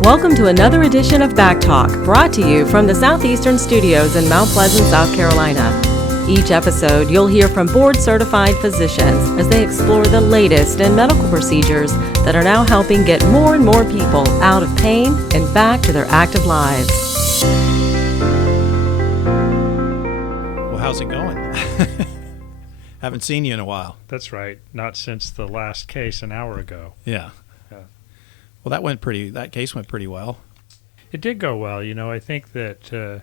Welcome to another edition of Back Talk, brought to you from the Southeastern Studios in Mount Pleasant, South Carolina. Each episode, you'll hear from board-certified physicians as they explore the latest in medical procedures that are now helping get more and more people out of pain and back to their active lives. Well, how's it going? Haven't seen you in a while. That's right. Not since the last case an hour ago. Yeah. Well, that case went pretty well. It did go well. You know, I think that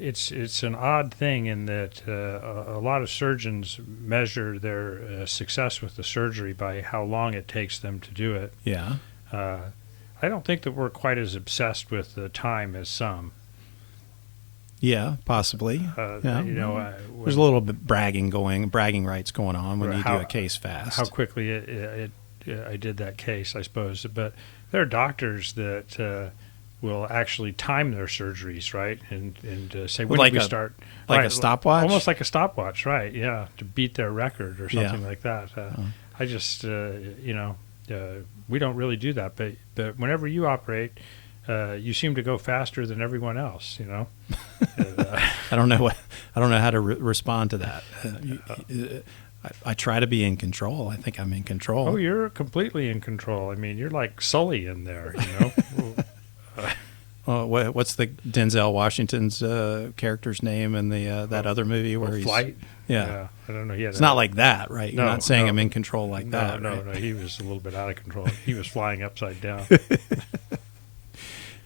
it's an odd thing in that a lot of surgeons measure their success with the surgery by how long it takes them to do it. Yeah. I don't think that we're quite as obsessed with the time as some. Yeah, possibly. Yeah. You know, there's a little bit bragging rights going on when you do a case fast. How quickly I did that case, I suppose. But there are doctors that will actually time their surgeries, right? And say, when do we start? Like right, a stopwatch? Almost like a stopwatch, right, yeah, to beat their record or something like that. I just, we don't really do that. But whenever you operate, you seem to go faster than everyone else, you know? I don't know how to respond to that. I try to be in control. I think I'm in control. Oh, you're completely in control. I mean, you're like Sully in there, you know? What's the Denzel Washington's character's name in the that other movie where he's Flight? Yeah. I don't know. It's not like that, right? You're not saying I'm in control like that. No, he was a little bit out of control. He was flying upside down.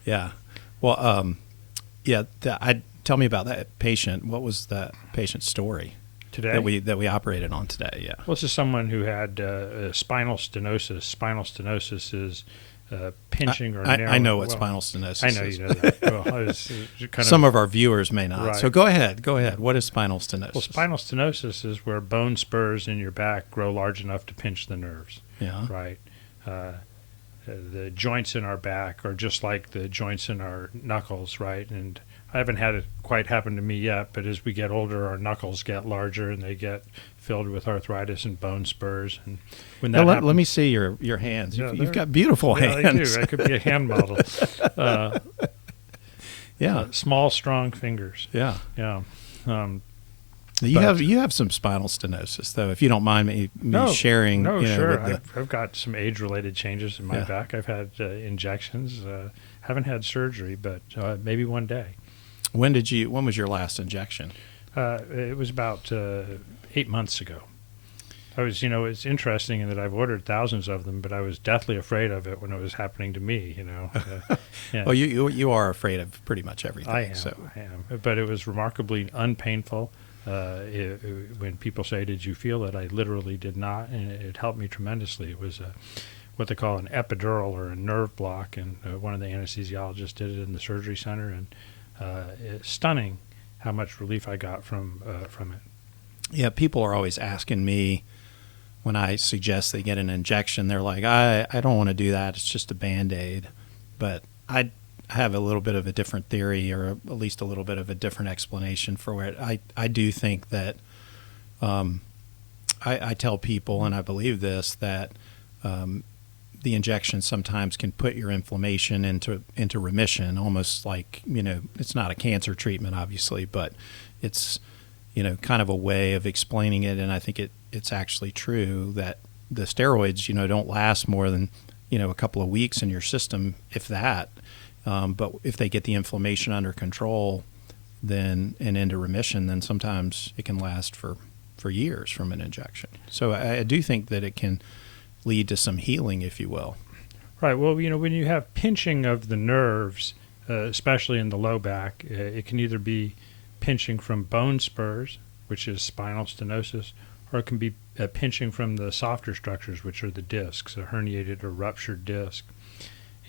Yeah. Well, tell me about that patient. What was that patient's story today that we operated on today? Yeah. Well, this is someone who had spinal stenosis. Spinal stenosis is pinching or narrowing. I know what spinal stenosis is. I know you know that. Well, it's some of our viewers may not. Right. So go ahead. What is spinal stenosis? Well, spinal stenosis is where bone spurs in your back grow large enough to pinch the nerves. Yeah. Right. The joints in our back are just like the joints in our knuckles, right? And I haven't had it quite happen to me yet, but as we get older, our knuckles get larger and they get filled with arthritis and bone spurs. And when that happens, let me see your hands. Yeah, You've got beautiful hands. I do. I could be a hand model. Small, strong fingers. Yeah. Yeah. You have some spinal stenosis, though, if you don't mind me sharing. No, sure. I've got some age-related changes in my back. I've had injections. Haven't had surgery, but maybe one day. When was your last injection? It was about 8 months ago. It's interesting in that I've ordered thousands of them, but I was deathly afraid of it when it was happening to me, you know. Yeah. Well, you are afraid of pretty much everything. I am. But it was remarkably unpainful. When people say, "Did you feel it?" I literally did not, and it helped me tremendously. It was what they call an epidural or a nerve block, and one of the anesthesiologists did it in the surgery center, and it's stunning how much relief I got from it. Yeah, people are always asking me when I suggest they get an injection. They're like, I don't want to do that. It's just a Band-Aid. But I have a little bit of a different theory, or at least a little bit of a different explanation for it. I do think that I tell people, and I believe this, that the injection sometimes can put your inflammation into remission, almost like, it's not a cancer treatment, obviously, but it's, kind of a way of explaining it. And I think it's actually true that the steroids, don't last more than, a couple of weeks in your system, if that. But if they get the inflammation under control and into remission, then sometimes it can last for years from an injection. So I do think that it can lead to some healing, if you will. Right. Well, when you have pinching of the nerves, especially in the low back, it can either be pinching from bone spurs, which is spinal stenosis, or it can be pinching from the softer structures, which are the discs, a herniated or ruptured disc.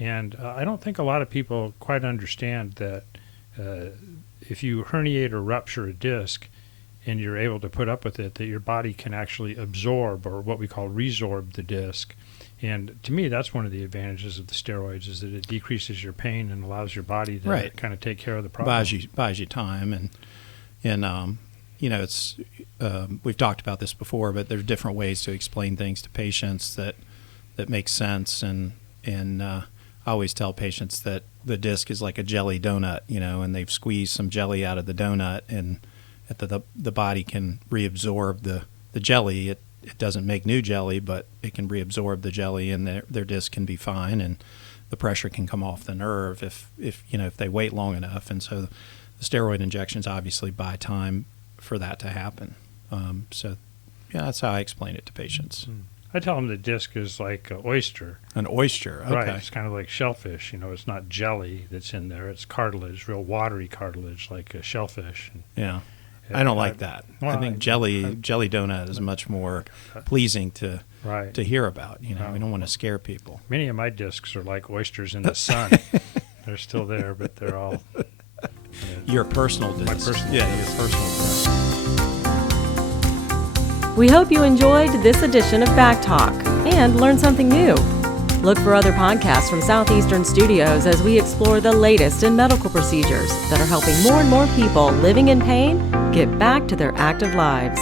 And I don't think a lot of people quite understand that if you herniate or rupture a disc and you're able to put up with it, that your body can actually absorb, or what we call resorb, the disc. And to me, that's one of the advantages of the steroids, is that it decreases your pain and allows your body to kind of take care of the problem. Buys you time. And it's we've talked about this before, but there's different ways to explain things to patients that make sense. And I always tell patients that the disc is like a jelly donut, and they've squeezed some jelly out of the donut, and the body can reabsorb the jelly. It doesn't make new jelly, but it can reabsorb the jelly, and their disc can be fine, and the pressure can come off the nerve if they wait long enough. And so the steroid injections obviously buy time for that to happen. So that's how I explain it to patients. I tell them the disc is like an oyster. An oyster, okay. Right, it's kind of like shellfish. It's not jelly that's in there. It's cartilage, real watery cartilage, like a shellfish. Yeah. I don't like that. Well, I think jelly donut is much more pleasing to hear about. We don't want to scare people. Many of my discs are like oysters in the sun. They're still there, but they're all... Your personal disc. My personal Yeah, disc. your personal disc. We hope you enjoyed this edition of Back Talk and learned something new. Look for other podcasts from Southeastern Studios as we explore the latest in medical procedures that are helping more and more people living in pain get back to their active lives.